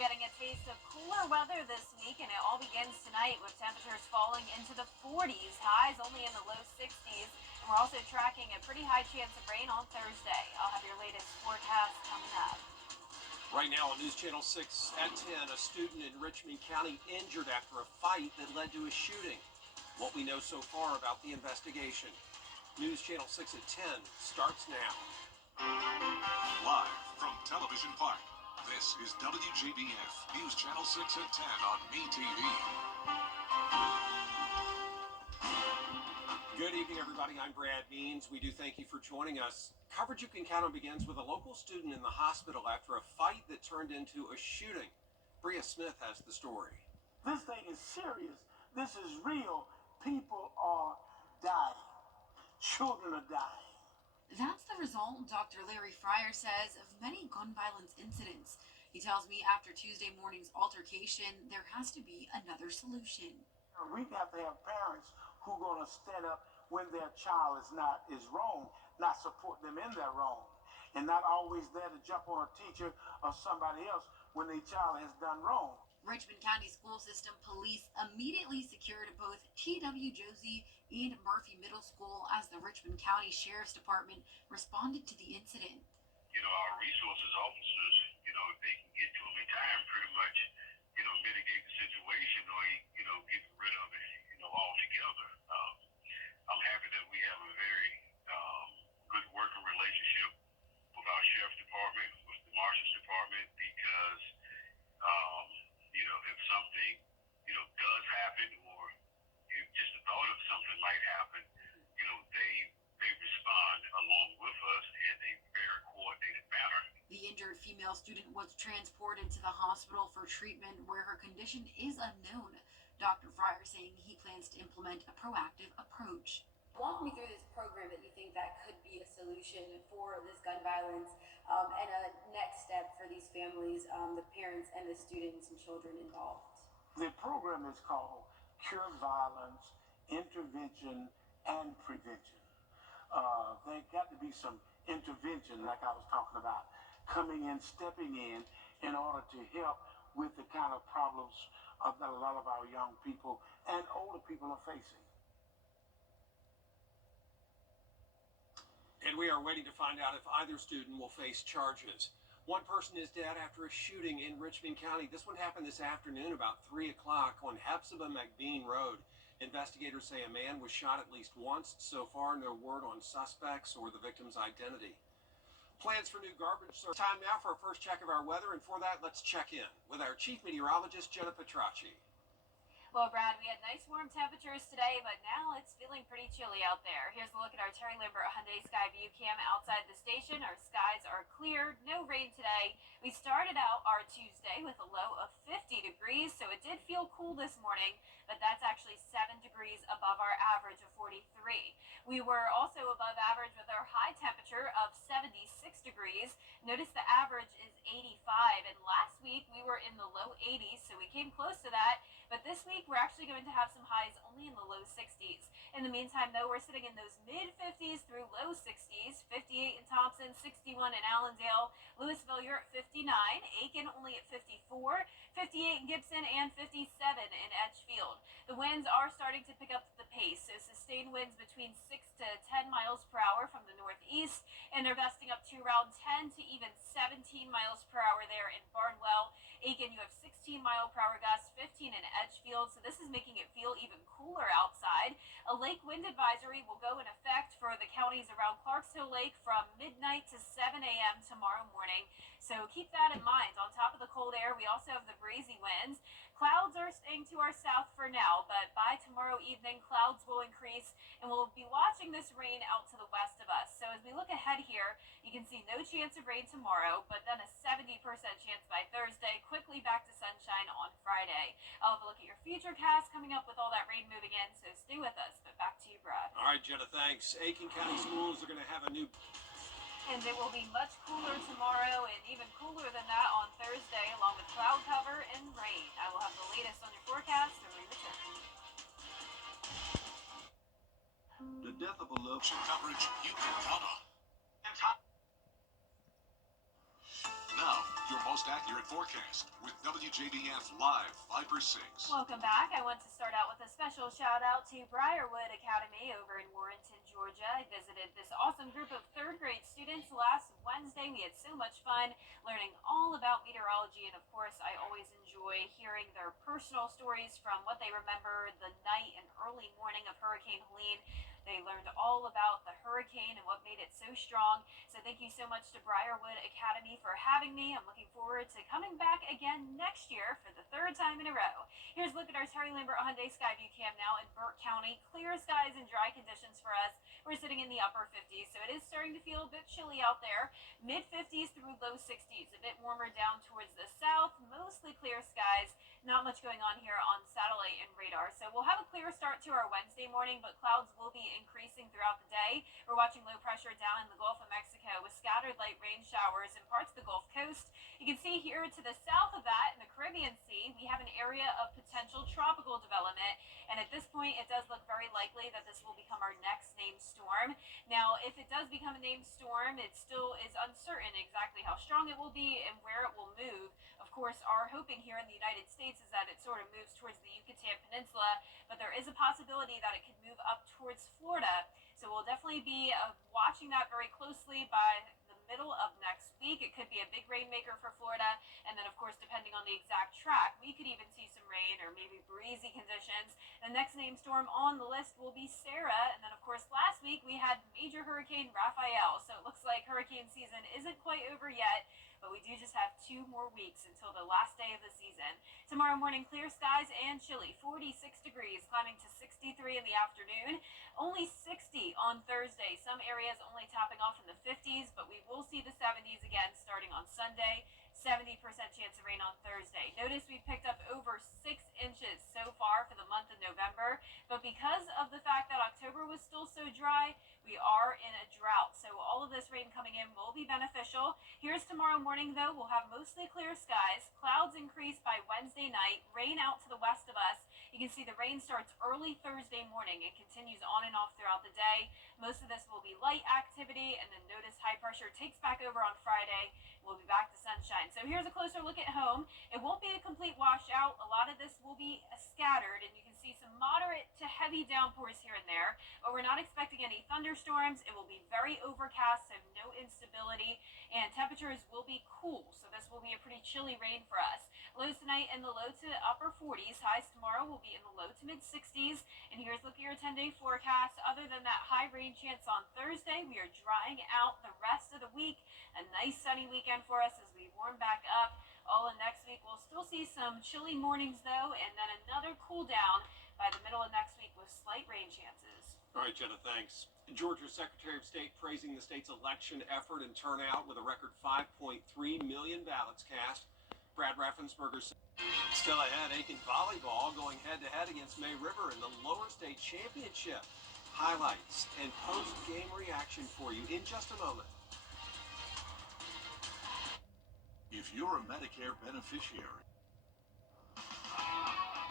getting a taste of cooler weather this week, and it all begins tonight with temperatures falling into the 40s, highs only in the low 60s. And we're also tracking a pretty high chance of rain on Thursday. I'll have your latest forecast coming up. Right now on News Channel 6 at 10, a student in Richmond County injured after a fight that led to a shooting. What we know so far about the investigation. News Channel 6 at 10 starts now. Live from Television Park, this is WJBF News Channel 6 at 10 on MeTV. Good evening, everybody. I'm Brad Means. We do thank you for joining us. Coverage you can count on begins with a local student in the hospital after a fight that turned into a shooting. Bria Smith has the story. This thing is serious. This is real. People are dying. Children are dying. That's the result, Dr. Larry Fryer says, of many gun violence incidents. He tells me after Tuesday morning's altercation, there has to be another solution. We have to have parents who are going to stand up when their child is wrong, not support them in their wrong, and not always there to jump on a teacher or somebody else when their child has done wrong. Richmond County School System police immediately secured both T.W. Josie and Murphy Middle School as the Richmond County Sheriff's Department responded to the incident. Our resources officers, if they can get to them in time, pretty much, mitigate the situation or, get rid of it, altogether. I'm happy that we have a very good working relationship with our Sheriff's Department, with the Marshal's Department, because, if something, does happen or if just the thought of something might happen, they respond along with us in a very coordinated manner. The injured female student was transported to the hospital for treatment where her condition is unknown. Dr. Fryer saying he plans to implement a proactive approach. Walk me through this program that you think that could be a solution for this gun violence and a next step for these families, the parents and the students and children involved. The program is called Cure Violence, Intervention, and Prevention. There got to be some intervention, like I was talking about, coming in, stepping in order to help with the kind of problems that a lot of our young people and older people are facing. And we are waiting to find out if either student will face charges. One person is dead after a shooting in Richmond County. This one happened this afternoon about 3 o'clock on Hepzibah McBean Road. Investigators say a man was shot at least once. So far, no word on suspects or the victim's identity. Plans for new garbage service. Time now for our first check of our weather, and for that, let's check in with our chief meteorologist, Jenna Petracci. Well, Brad, we had nice warm temperatures today, but now it's feeling pretty chilly out there. Here's a look at our Terry Lambert Hyundai Sky View Cam outside the station. Our skies are clear, no rain today. We started out our Tuesday with a low of 50 degrees, so it did feel cool this morning, but that's actually 7 degrees above our average of 43. We were also above average with our high temperature of 76 degrees. Notice the average is 85, and last week we were in the low 80s, so we came close to that. But this week, we're actually going to have some highs only in the low 60s. In the meantime, though, we're sitting in those mid-50s through low 60s. 58 in Thompson, 61 in Allendale. Louisville, you're at 59. Aiken only at 54. 58 in Gibson, and 57 in Edgefield. The winds are starting to pick up the pace, so sustained winds between 6 to 10 miles per hour from the northeast, and they're gusting up to around 10 to even 17 miles per hour there in Barnwell. Aiken, you have 16 mile per hour gusts, 15 in Edgefield, so this is making it feel even cooler outside. A lake wind advisory will go in effect for the counties around Clarksville Lake from midnight to 7 a.m. tomorrow morning, so keep that in mind. On top of the cold air, we also have the breezy winds. Clouds are staying to our south for now, but by tomorrow evening, clouds will increase, and we'll be watching this rain out to the west of us. So as we look ahead here, you can see no chance of rain tomorrow, but then a 70% chance by Thursday, quickly back to sunshine on Friday. I'll have a look at your futurecast coming up with all that rain moving in, so stay with us. But back to you, Brad. All right, Jenna, thanks. Aiken County Schools are going to have a new... And it will be much cooler tomorrow and even cooler than that on Thursday, along with cloud cover and rain. I will have the latest on your forecast when we return. The death of a loved one coverage you can count on. Now, your most accurate Accurate forecast with WJBF Live 5 or 6. Welcome back. I want to start out with a special shout out to Briarwood Academy over in Warrenton, Georgia. I visited this awesome group of third grade students last Wednesday. We had so much fun learning all about meteorology, and of course, I always enjoy hearing their personal stories from what they remember the night and early morning of Hurricane Helene. They learned all about the hurricane and what made it so strong. So thank you so much to Briarwood Academy for having me. I'm looking forward to coming back again next year for the third time in a row. Here's a look at our Terry Lambert Hyundai Skyview Cam now in Burke County. Clear skies and dry conditions for us. We're sitting in the upper 50s, so it is starting to feel a bit chilly out there. Mid 50s through low 60s. A bit warmer down towards the south. Mostly clear skies. Not much going on here on satellite and radar. So we'll have a clear start to our Wednesday morning, but clouds will be increasing throughout the day. We're watching low pressure down in the Gulf of Mexico with scattered light rain showers in parts of the Gulf Coast. You can see here to the south of that in the Caribbean Sea, we have an area of potential tropical development. And at this point, it does look very likely that this will become our next named storm. Now, if it does become a named storm, it still is uncertain exactly how strong it will be and where it will move. Of course, our hoping here in the United States is that it sort of moves towards the Yucatan Peninsula, but there is a possibility that it could move up towards Florida. So we'll definitely be watching that very closely by the middle of next week. It could be a big rainmaker for Florida, and then of course, depending on the exact track, we could even see some rain or maybe breezy conditions. The next named storm on the list will be Sarah, and then of course, last week we had major hurricane Raphael, so it looks like hurricane season isn't quite over yet. But we do just have 2 more weeks until the last day of the season. Tomorrow morning, clear skies and chilly, 46 degrees, climbing to 63 in the afternoon. Only 60 on Thursday. Some areas only topping off in the 50s, but we will see the 70s again starting on Sunday. 70% chance of rain on Thursday. Notice we picked up over 6 inches so far for the month of November, but because of the fact that October was still so dry, we are in a drought. So all of this rain coming in will be beneficial. Here's tomorrow morning though, we'll have mostly clear skies. Clouds increase by Wednesday night, rain out to the west of us. You can see the rain starts early Thursday morning and continues on and off throughout the day. Most of this will be light activity, and then notice high pressure takes back over on Friday. We'll be back to sunshine. So here's a closer look at home. It won't be a complete washout. A lot of this will be scattered, and you can see some moderate to heavy downpours here and there, but we're not expecting any thunderstorms. It will be very overcast, so no instability, and temperatures will be cool, so this will be a pretty chilly rain for us. Lows tonight in the low to upper 40s. Highs tomorrow will be in the low to mid 60s. And here's a look at your 10-day forecast. Other than that high rain chance on Thursday, we are drying out the rest of the week. A nice sunny weekend for us as we warm back up. All in next week, we'll still see some chilly mornings though, and then another cool down by the middle of next week with slight rain chances. All right, Jenna, thanks. Georgia's Secretary of State praising the state's election effort and turnout with a record 5.3 million ballots cast. Brad Raffensperger still ahead. Aiken volleyball going head-to-head against May River in the lower state championship. Highlights and post-game reaction for you in just a moment. If you're a Medicare beneficiary.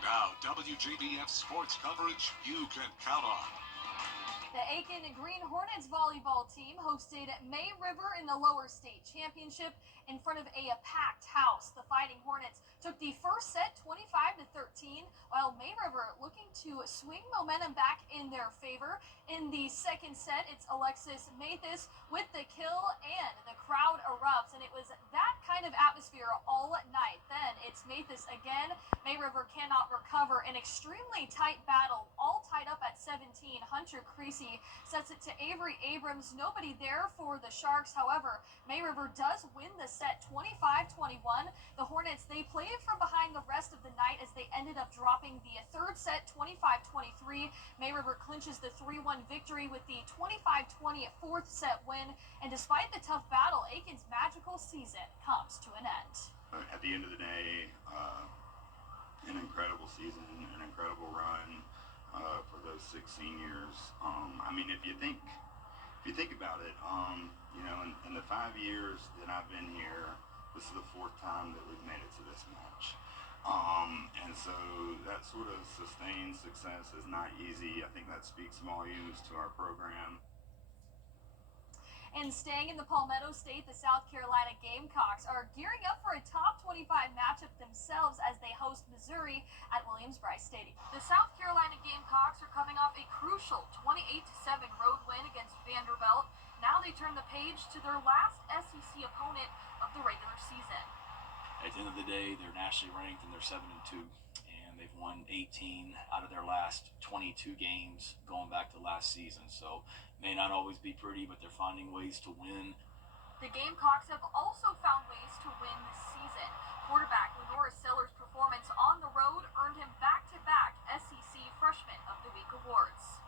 Now, WJBF sports coverage you can count on. The Aiken Green Hornets volleyball team hosted May River in the lower state championship in front of a packed house. The Fighting Hornets took the first set 25-13, while May River looking to swing momentum back in their favor. In the second set, it's Alexis Mathis with the kill, and the crowd erupts, and it was that kind of atmosphere all night. Then it's Mathis again. May River cannot recover. An extremely tight battle, all tied up at 17. Hunter Creasy sets it to Avery Abrams. Nobody there for the Sharks. However, May River does win the set 25-21. The Hornets, they played from behind the rest of the night as they ended up dropping the third set 25-23. May River clinches the 3-1 victory with the 25-20 fourth set win. And despite the tough battle, Aiken's magical season comes to an end. At the end of the day, an incredible season, an incredible run for those 6 seniors. I mean, if you think about it, you know, in the 5 years that I've been here, this is the 4th time that we've made it to this match. And so that sort of sustained success is not easy. I think that speaks volumes to our program. And staying in the Palmetto State, the South Carolina Gamecocks are gearing up for a top 25 matchup themselves as they host Missouri at Williams-Brice Stadium. The South Carolina Gamecocks are coming off a crucial 28-7 road win against Vanderbilt. Now they turn the page to their last SEC opponent of the regular season. At the end of the day, they're nationally ranked and they're 7-2, and they've won 18 out of their last 22 games going back to last season. So may not always be pretty, but they're finding ways to win. The Gamecocks have also found ways to win this season. Quarterback Lenora Seller's performance on the road earned him back-to-back SEC Freshman of the Week awards.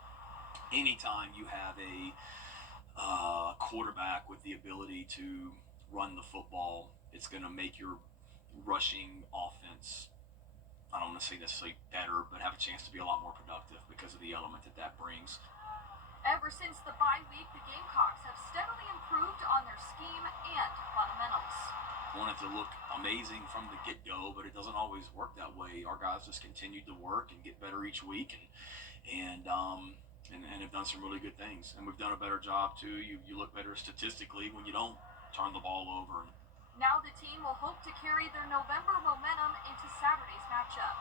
Anytime you have a quarterback with the ability to run the football, it's going to make your rushing offense, I don't want to say necessarily better, but have a chance to be a lot more productive because of the element that that brings. Ever since the bye week, the Gamecocks have steadily improved on their scheme and fundamentals. Want it to look amazing from the get-go, but it doesn't always work that way. Our guys just continued to work and get better each week, and have done some really good things. And we've done a better job too. You look better statistically when you don't turn the ball over. Now the team will hope to carry their November momentum into Saturday's matchup.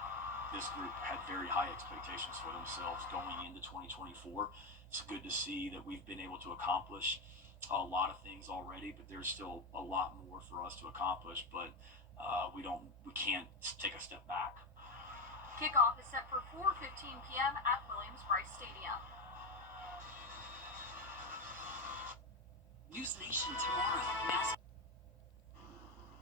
This group had very high expectations for themselves going into 2024. It's good to see that we've been able to accomplish a lot of things already, but there's still a lot more for us to accomplish. But we can't take a step back. Kickoff is set for 4:15 p.m. at Williams-Brice Stadium. News Nation tomorrow.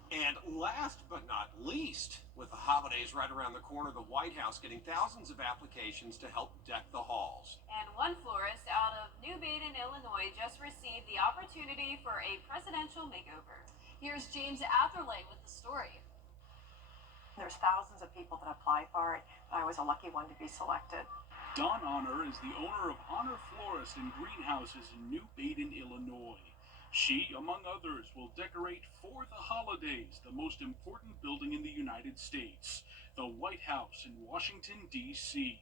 And last but not least, with the holidays right around the corner, the White House getting thousands of applications to help deck the halls. And one florist out of New Baden, Illinois, just received the opportunity for a presidential makeover. Here's James Atherley with the story. There's thousands of people that apply for it, but I was a lucky one to be selected. Dawn Honor is the owner of Honor Florist and Greenhouses in New Baden, Illinois. She, among others, will decorate for the holidays the most important building in the United States, the White House in Washington, D.C.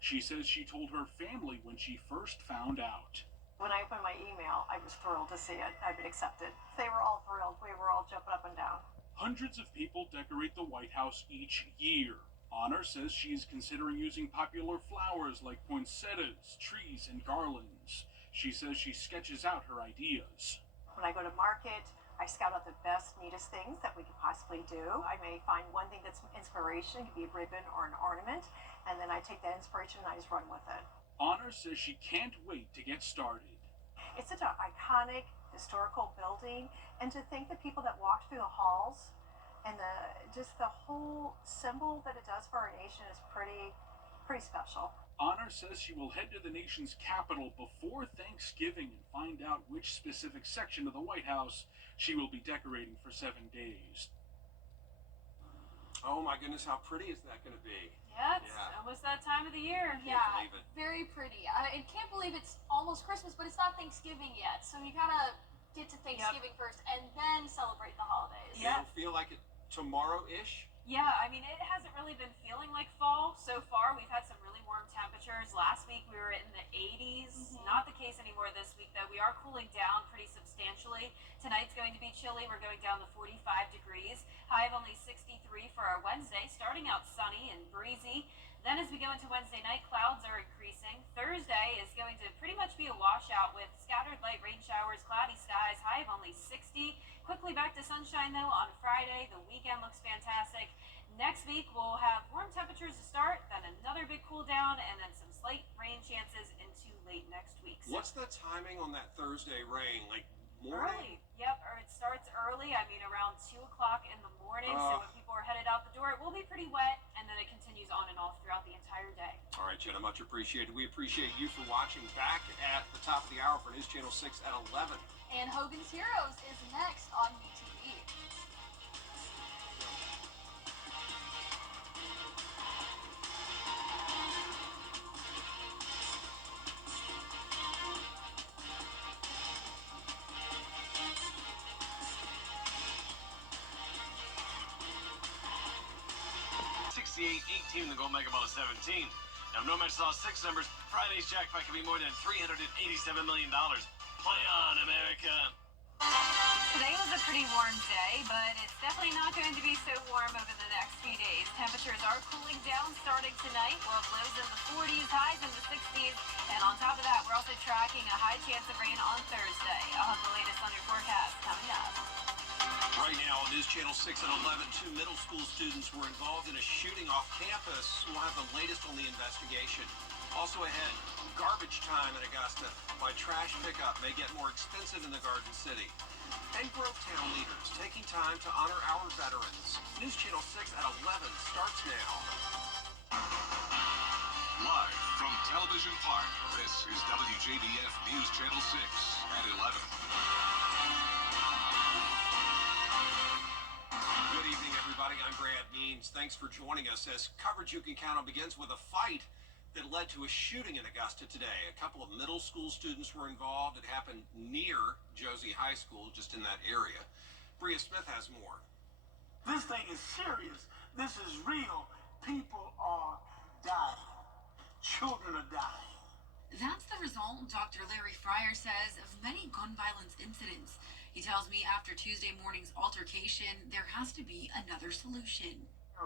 She says she told her family when she first found out. When I opened my email, I was thrilled to see it. I've been accepted. They were all thrilled. We were all jumping up and down. Hundreds of people decorate the White House each year. Honor says she is considering using popular flowers like poinsettias, trees, and garlands. She says she sketches out her ideas. When I go to market, I scout out the best, neatest things that we could possibly do. I may find one thing that's inspiration, it could be a ribbon or an ornament, and then I take that inspiration and I just run with it. Honor says she can't wait to get started. It's such an iconic, historical building, and to think that people that walk through the halls and the whole symbol that it does for our nation is pretty special. Honor says she will head to the nation's capital before Thanksgiving and find out which specific section of the White House she will be decorating for 7 days. Oh my goodness, how pretty is that going to be? Yeah, it's almost that time of the year. Can't believe it. Very pretty. I can't believe it's almost Christmas, but it's not Thanksgiving yet. So you gotta get to Thanksgiving first and then celebrate the holidays. It'll feel like it tomorrow-ish. Yeah, I mean, it hasn't really been feeling like fall so far. We've had some really warm temperatures. Last week we were in the 80s. Not the case anymore this week, though. We are cooling down pretty substantially. Tonight's going to be chilly. We're going down to 45 degrees. High of only 63 for our Wednesday. Starting out sunny and breezy. Then as we go into Wednesday night, clouds are increasing. Thursday is going to pretty much be a washout with scattered light rain showers, cloudy skies, high of only 60. Quickly back to sunshine, though, on Friday. The weekend looks fantastic. Next week, we'll have warm temperatures to start, then another big cool down, and then some slight rain chances into late next week. So what's the timing on that Thursday rain? Like morning? Early. Yep, or it starts early. I mean, around 2 o'clock in the morning. So when people are headed out the door, it will be pretty wet, and then it continues on and off throughout the entire day. All right, Jenna, much appreciated. We appreciate you for watching. Back at the top of the hour for News Channel 6 at 11. And Hogan's Heroes is next on UTV. $68-18 to go make them on a 17. Now, no match saw 6 numbers. Friday's jackpot could be more than $387 million. Play on, America. Today was a pretty warm day, but it's definitely not going to be so warm over the next few days. Temperatures are cooling down starting tonight. We'll have lows in the 40s, highs in the 60s, and on top of that, we're also tracking a high chance of rain on Thursday. I'll have the latest on your forecast coming up. Right now on News Channel 6 at 11, two middle school students were involved in a shooting off campus. We'll have the latest on the investigation. Also ahead, garbage time in Augusta. Why trash pickup may get more expensive in the Garden City. And Grovetown leaders taking time to honor our veterans. News Channel 6 at 11 starts now. Live from Television Park, this is WJBF News Channel 6 at 11. Good evening, everybody. I'm Brad Means. Thanks for joining us as coverage you can count on begins with a fight that led to a shooting in Augusta today. A couple of middle school students were involved. It happened near Josie High School, just in that area. Bria Smith has more. This thing is serious. This is real. People are dying. Children are dying. That's the result, Dr. Larry Fryer says, of many gun violence incidents. He tells me after Tuesday morning's altercation, there has to be another solution.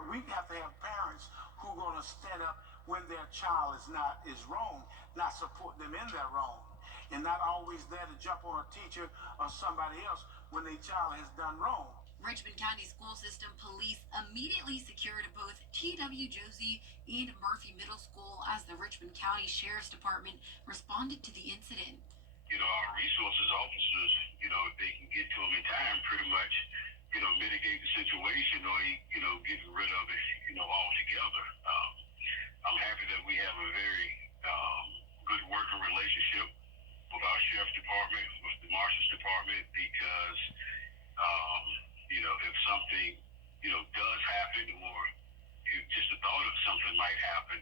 We have to have parents who are going to stand up when their child is wrong, not support them in their wrong, and not always there to jump on a teacher or somebody else when their child has done wrong. Richmond County School System police immediately secured both T.W. Josie and Murphy Middle School as the Richmond County Sheriff's Department responded to the incident. You know, our resources officers, you know, if they can get to them in time, pretty much, you know, mitigate the situation or, you know, get rid of it, you know, altogether. I'm happy that we have a very good working relationship with our sheriff's department, with the marshal's department, because, you know, if something, you know, does happen or just the thought of something might happen,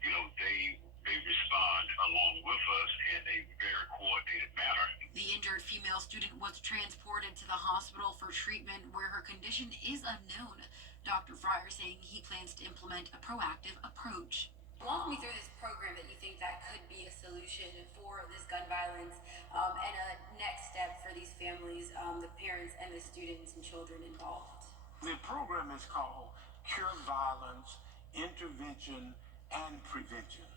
you know, they respond along with us in a very coordinated manner. The injured female student was transported to the hospital for treatment where her condition is unknown. Dr. Fryer saying he plans to implement a proactive approach. Walk me through this program that you think that could be a solution for this gun violence and a next step for these families, the parents and the students and children involved. The program is called Cure Violence, Intervention, and Prevention.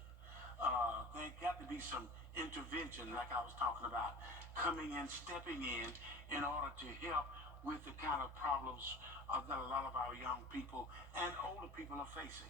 There got to be some intervention, like I was talking about, coming in, stepping in order to help with the kind of problems that a lot of our young people and older people are facing.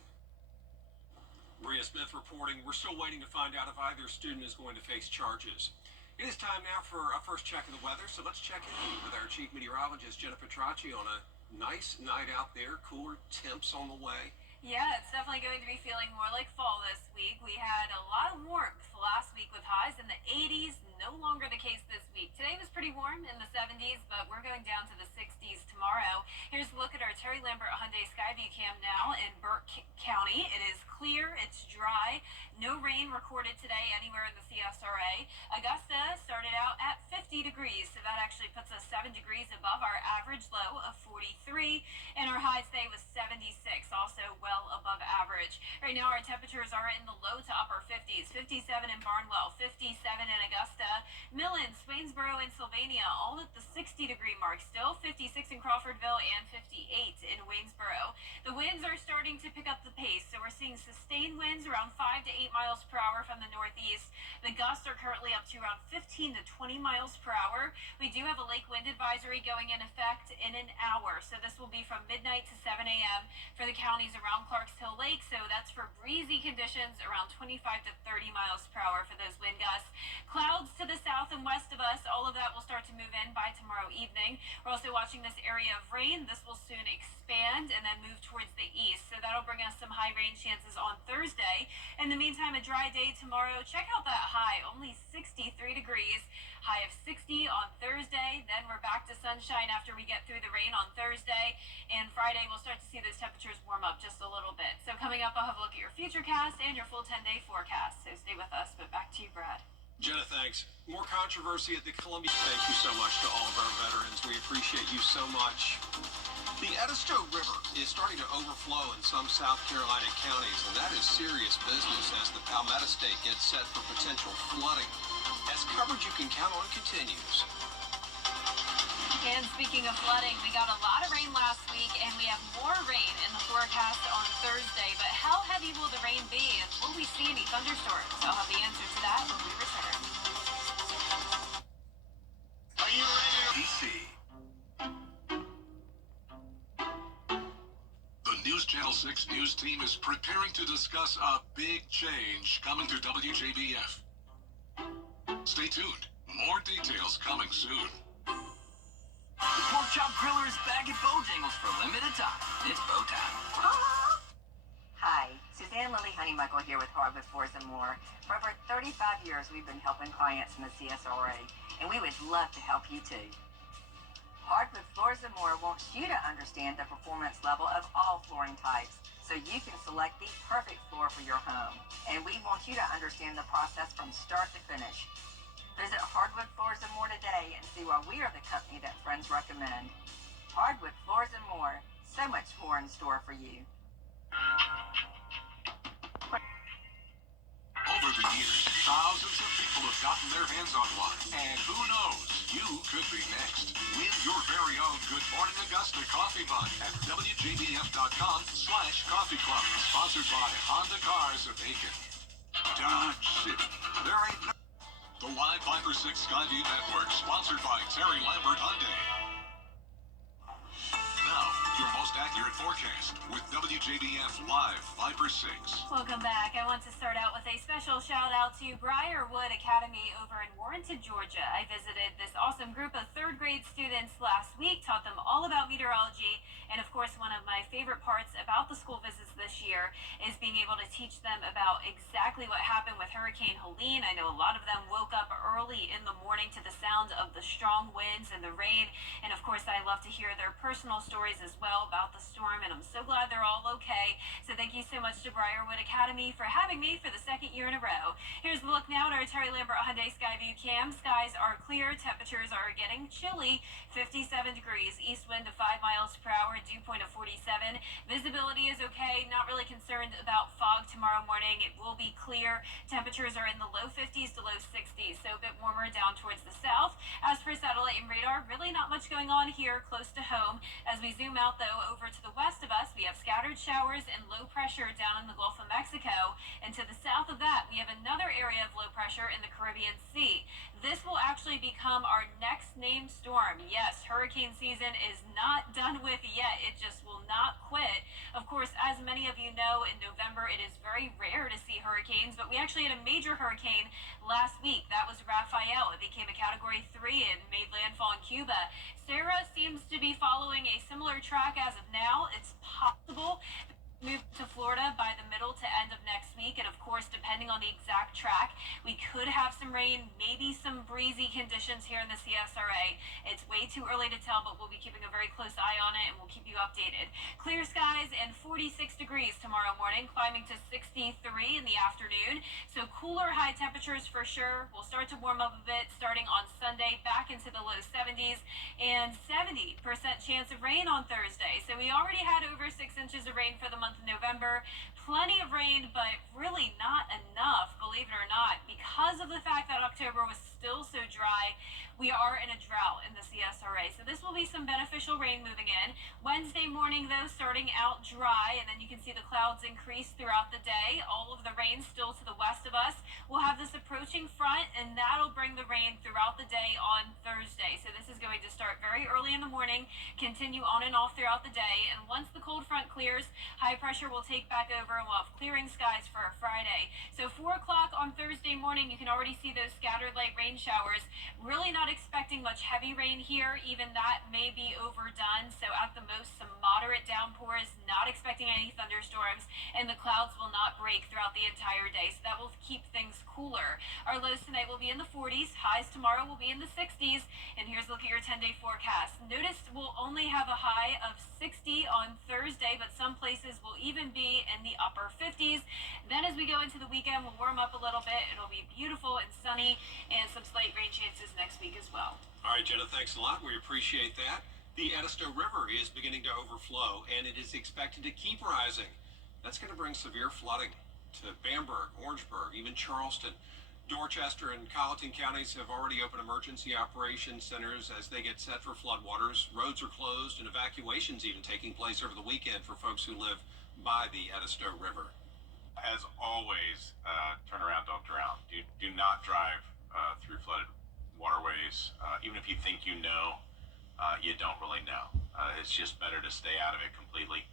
Bria Smith reporting. We're still waiting to find out if either student is going to face charges. It is time now for a first check of the weather, so let's check in with our chief meteorologist, Jenna Petracci, on a nice night out there, cooler temps on the way. Yeah, it's definitely going to be feeling more like fall this week. We had a lot of warmth last week with highs in the 80s. No longer the case this week. Today was pretty warm in the 70s, but we're going down to the 60s tomorrow. Here's a look at our Terry Lambert Hyundai Skyview cam now in Burke County. It is clear, it's dry. No rain recorded today anywhere in the CSRA. Augusta started out at 50 degrees, so that actually puts us 7 degrees above our average low of 43, and our high today was 76, also well above average. Right now our temperatures are in the low to upper 50s, 57 in Barnwell, 57 in Augusta, Millen, Swainsboro, and Sylvania, all at the 60-degree mark still, 56 in Crawfordville, and 58 in Waynesboro. The winds are starting to pick up the pace, so we're seeing sustained winds around 5 to 8 miles per hour from the northeast. The gusts are currently up to around 15 to 20 miles per hour. We do have a lake wind advisory going in effect in an hour, so this will be from midnight to 7 a.m. for the counties around Clarks Hill Lake, so that's for breezy conditions around 25 to 30 miles per hour for those wind gusts. Clouds to the south and west of us, all of that will start to move in by tomorrow evening. We're also watching this area of rain. This will soon expand and then move towards the east, so that'll bring us some high rain chances on Thursday. In the meantime, a dry day tomorrow. Check out that high, only 63 degrees. High of 60 on Thursday. Then we're back to sunshine after we get through the rain on Thursday. And Friday, we'll start to see those temperatures warm up just a little bit. So coming up, I'll have a look at your futurecast and your full 10-day forecast. So stay with us, but back to you, Brad. Jenna, thanks. More controversy at the Columbia. Thank you so much to all of our veterans. We appreciate you so much. The Edisto River is starting to overflow in some South Carolina counties, and that is serious business as the Palmetto State gets set for potential flooding. as coverage you can count on continues. And speaking of flooding, we got a lot of rain last week, and we have more rain in the forecast on Thursday. But how heavy will the rain be, and will we see any thunderstorms? I'll have the answer to that when we return. Are you ready? DC. The News Channel 6 News team is preparing to discuss a big change coming to WJBF. Stay tuned. More details coming soon. The Pork Chop Griller is back at Bojangles for a limited time. It's Bo time. Hi, Suzanne Lily Honeymuckle here with Hardwood Floors & More. For over 35 years, we've been helping clients in the CSRA, and we would love to help you too. Hardwood Floors & More wants you to understand the performance level of all flooring types, so you can select the perfect floor for your home. And we want you to understand the process from start to finish. Visit Hardwood Floors & More today and see why we are the company that friends recommend. Hardwood Floors & More, so much more in store for you. Over the years, thousands of people have gotten their hands on one. And who knows, you could be next. Win your very own Good Morning Augusta coffee mug at WJBF.com/coffee club. Sponsored by Honda Cars of Aiken. Dodge City. There ain't no... The Live Viper 6 Skyview Network, sponsored by Terry Lambert Hyundai. Now, your most accurate forecast with WJBF Live Viper 6. Welcome back. I want to start out with a special shout out to Briarwood Academy over in Warrenton, Georgia. I visited this awesome group of third grade students last week, taught them all about meteorology, and of course one of my favorite parts about the school visits this year is being able to teach them about exactly what happened with Hurricane Helene. I know a lot of them woke up early in the morning to the sound of the strong winds and the rain, and of course I love to hear their personal stories as well about the storm, and I'm so glad they're all okay. So thank you so much to Briarwood Academy for having me for the second year in a row. Here's a look now at our Terry Lambert Hyundai Skyview cam. Skies are clear, temperatures are getting chilly, 57 degrees, east wind to 5 miles per hour, dew point of 47. Visibility is okay, not really concerned about fog tomorrow morning. It will be clear. Temperatures are in the low 50s to low 60s, so a bit warmer down towards the south. As for satellite and radar, really not much going on here close to home. As we zoom out, though, over to the west of us, we have scattered showers and low pressure down in the Gulf of Mexico. And to the south of that, we have another area of low pressure in the Caribbean Sea. This will actually become our next named storm. Yes, hurricane season is not done with yet. It just will not quit. Of course, as many of you know, in November it is very rare to see hurricanes, but we actually had a major hurricane last week. That was Rafael. It became a Category 3 and made landfall in Cuba. Sarah seems to be following a similar track as of now. It's possible move to Florida by the middle to end of next week, and of course, depending on the exact track, we could have some rain, maybe some breezy conditions here in the CSRA. It's way too early to tell, but we'll be keeping a very close eye on it, and we'll keep you updated. Clear skies and 46 degrees tomorrow morning, climbing to 63 in the afternoon, so cooler high temperatures for sure. We'll start to warm up a bit starting on Sunday, back into the low 70s, and 70% chance of rain on Thursday. So we already had over 6 inches of rain for the month of November. Plenty of rain, but really not enough, believe it or not, because of the fact that October was still so dry. We are in a drought in the CSRA, so this will be some beneficial rain moving in. Wednesday morning, though, starting out dry, and then you can see the clouds increase throughout the day. All of the rain still to the west of us. We'll have this approaching front, and that'll bring the rain throughout the day on Thursday. So this is going to start very early in the morning, continue on and off throughout the day, and once the cold front clears, high pressure will take back over, and we'll have clearing skies for a Friday. So 4 o'clock on Thursday morning, you can already see those scattered light rain showers. Really not expecting much heavy rain here. Even that may be overdone. So at the most, some moderate downpours, not expecting any thunderstorms, and the clouds will not break throughout the entire day. So that will keep things cooler. Our lows tonight will be in the 40s. Highs tomorrow will be in the 60s. And here's a look at your 10-day forecast. Notice we'll only have a high of 60 on Thursday, but some places will even be in the upper 50s. Then as we go into the weekend, we'll warm up a little bit. It'll be beautiful and sunny, and some slight rain chances next week as well. All right, Jenna, thanks a lot. We appreciate that. The Edisto River is beginning to overflow, and it is expected to keep rising. That's going to bring severe flooding to Bamberg, Orangeburg, even Charleston. Dorchester and Colleton counties have already opened emergency operation centers as they get set for floodwaters. Roads are closed and evacuations even taking place over the weekend for folks who live by the Edisto River. As always, turn around, don't drown. Do not drive through flooded waterways. Even if you think you know, you don't really know. It's just better to stay out of it completely.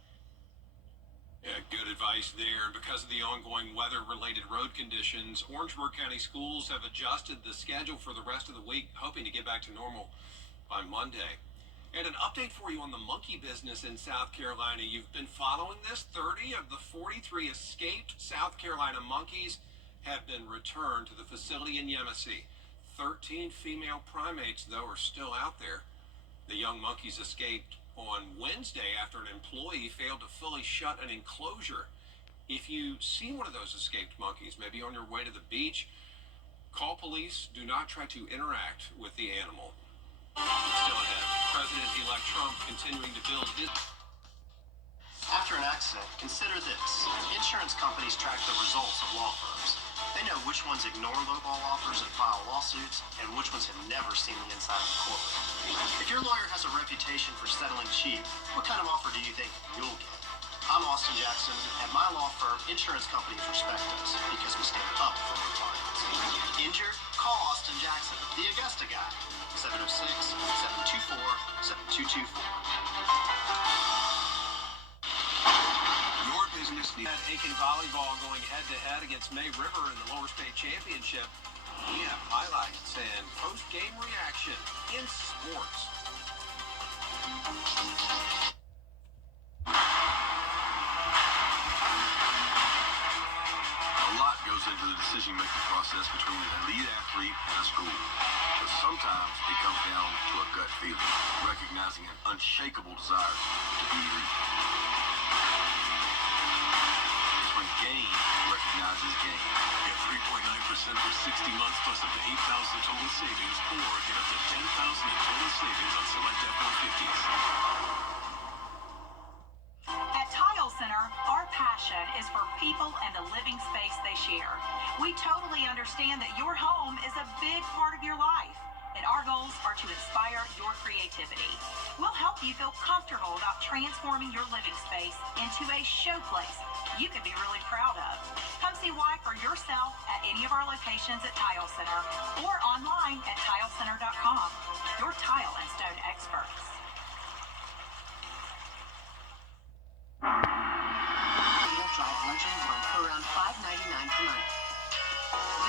Yeah, good advice there. Because of the ongoing weather-related road conditions, Orangeburg County Schools have adjusted the schedule for the rest of the week, hoping to get back to normal by Monday. And an update for you on the monkey business in South Carolina. You've been following this. 30 of the 43 escaped South Carolina monkeys have been returned to the facility in Yemassee. 13 female primates, though, are still out there. The young monkeys escaped on Wednesday after an employee failed to fully shut an enclosure. If you see one of those escaped monkeys, maybe on your way to the beach, call police. Do not try to interact with the animal. Still ahead, President-elect Trump continuing to build his... After an accident, consider this. Insurance companies track the results of law firms. They know which ones ignore lowball offers and file lawsuits, and which ones have never seen the inside of a courtroom. If your lawyer has a reputation for settling cheap, what kind of offer do you think you'll get? I'm Austin Jackson. At my law firm, insurance companies respect us because we stand up for their clients. Injured? Call Austin Jackson, the Augusta guy. 706-724-7224. Had Aiken Volleyball going head-to-head against May River in the Lower State Championship. We have highlights and post-game reaction in sports. A lot goes into the decision-making process between an elite athlete and a school. But sometimes it comes down to a gut feeling, recognizing an unshakable desire to be elite. Game recognizes game. Get 3.9% for 60 months plus up to $8,000 total savings, or get up to $10,000 in total savings on select F-150s. At Tile Center, our passion is for people and the living space they share. We totally understand that your home is a big part of your life, and our goals are to inspire your creativity. We'll help you feel comfortable about transforming your living space into a showplace you can be really proud of. Come see why for yourself at any of our locations at Tile Center or online at tilecenter.com. Your tile and stone experts. Wheel drive luncheon one for around $5.99 per month.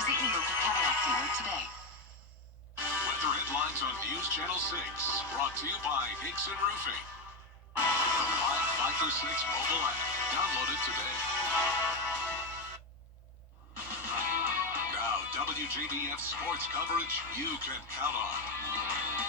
Visit your local Cadillac dealer today. Weather headlines on News Channel 6, brought to you by Hickson Roofing. The Live 5 for 6 mobile app. Download it today. Now, WJBF sports coverage you can count on.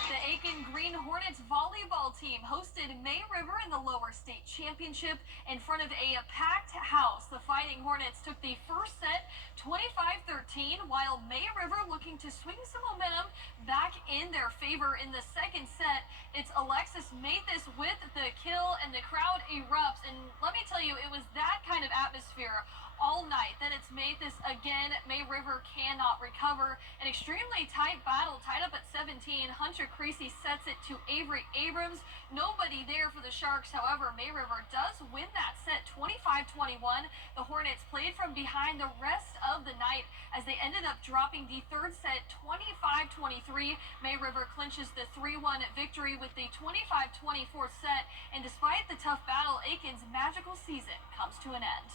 The Aiken Green Hornets volleyball team hosted May River in the Lower State Championship in front of a packed house. The Fighting Hornets took the first set 25-13, while May River looking to swing some momentum back in their favor in the second set. It's Alexis Mathis with the kill, and the crowd erupts. And let me tell you, it was that kind of atmosphere all night. Then it's Mathis again. May River cannot recover. An extremely tight battle, tied up at 17. Hunter Creasy sets it to Avery Abrams. Nobody there for the Sharks. However, May River does win that set 25-21. The Hornets played from behind the rest of the night as they ended up dropping the third set 25-23. May River clinches the 3-1 victory with the 25-24 set. And despite the tough battle, Aiken's magical season comes to an end.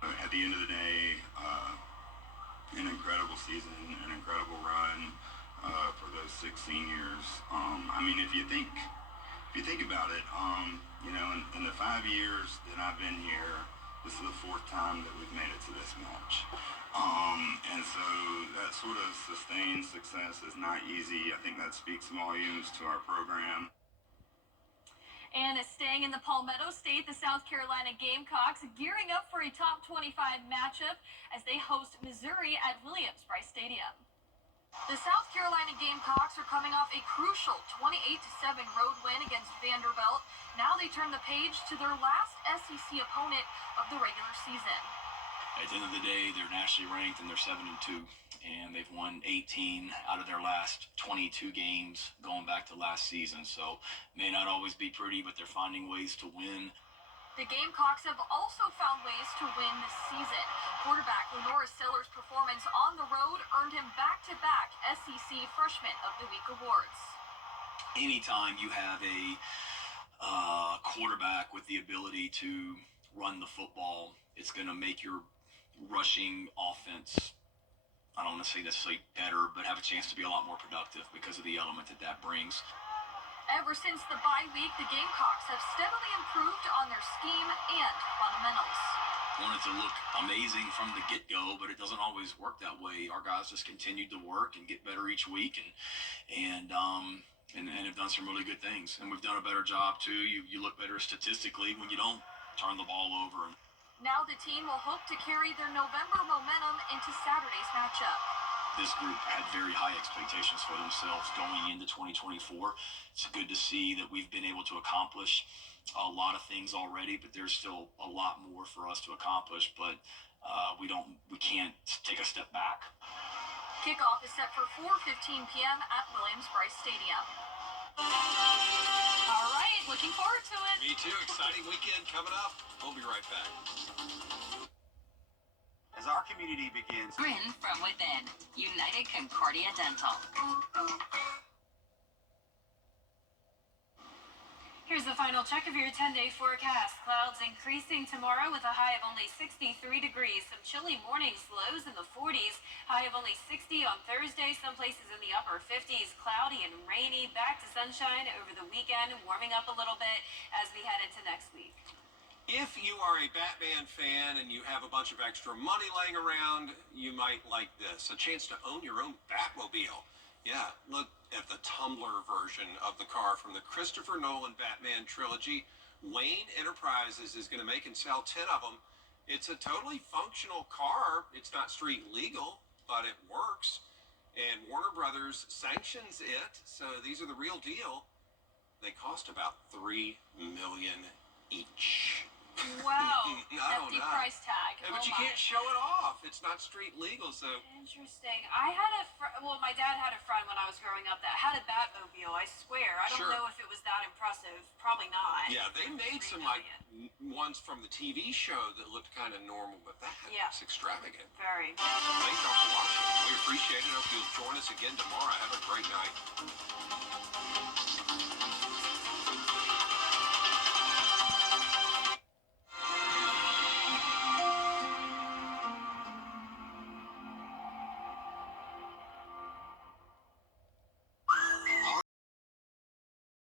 At the end of the day, an incredible season, an incredible run for those 6 seniors. I mean, if you think about it, you know, in the 5 years that I've been here, this is the 4th time that we've made it to this match. And so that sort of sustained success is not easy. I think that speaks volumes to our program. And staying in the Palmetto State, the South Carolina Gamecocks gearing up for a top 25 matchup as they host Missouri at Williams-Brice Stadium. The South Carolina Gamecocks are coming off a crucial 28-7 road win against Vanderbilt. Now they turn the page to their last SEC opponent of the regular season. At the end of the day, they're nationally ranked and they're 7-2, and they've won 18 out of their last 22 games going back to last season. So may not always be pretty, but they're finding ways to win. The Gamecocks have also found ways to win this season. Quarterback Lenora Seller's performance on the road earned him back-to-back SEC Freshman of the Week awards. Anytime you have a quarterback with the ability to run the football, it's going to make your rushing offense, I don't want to say necessarily better, but have a chance to be a lot more productive because of the element that brings. Ever since the bye week, the Gamecocks have steadily improved on their scheme and fundamentals. Want it to look amazing from the get-go, but it doesn't always work that way. Our guys just continued to work and get better each week, and have done some really good things. And we've done a better job too. You look better statistically when you don't turn the ball over. Now the team will hope to carry their November momentum into Saturday's matchup. This group had very high expectations for themselves going into 2024. It's good to see that we've been able to accomplish a lot of things already, but there's still a lot more for us to accomplish. But we can't take a step back. Kickoff is set for 4:15 p.m. at Williams-Brice Stadium. All right, looking forward to it. Me too. Exciting weekend coming up. We'll be right back. As our community begins, Grin from within. United Concordia Dental. Here's the final check of your 10-day forecast. Clouds increasing tomorrow with a high of only 63 degrees. Some chilly mornings, lows in the 40s. High of only 60 on Thursday. Some places in the upper 50s. Cloudy and rainy. Back to sunshine over the weekend. Warming up a little bit as we head into next week. If you are a Batman fan and you have a bunch of extra money laying around, you might like this. A chance to own your own Batmobile. Yeah, look at the Tumbler version of the car from the Christopher Nolan Batman trilogy. Wayne Enterprises is going to make and sell 10 of them. It's a totally functional car. It's not street legal, but it works. And Warner Brothers sanctions it, so these are the real deal. They cost about $3 million each. Wow, I don't hefty know. price tag. Yeah, but you can't show it off. It's not street legal, so. Interesting. I had my dad had a friend when I was growing up that had a Batmobile, I swear. I don't Sure. know if it was that impressive. Probably not. Yeah, they made some ones from the TV show that looked kind of normal, but that's extravagant. Very. Thanks all for watching. We appreciate it. Hope you'll join us again tomorrow. Have a great night.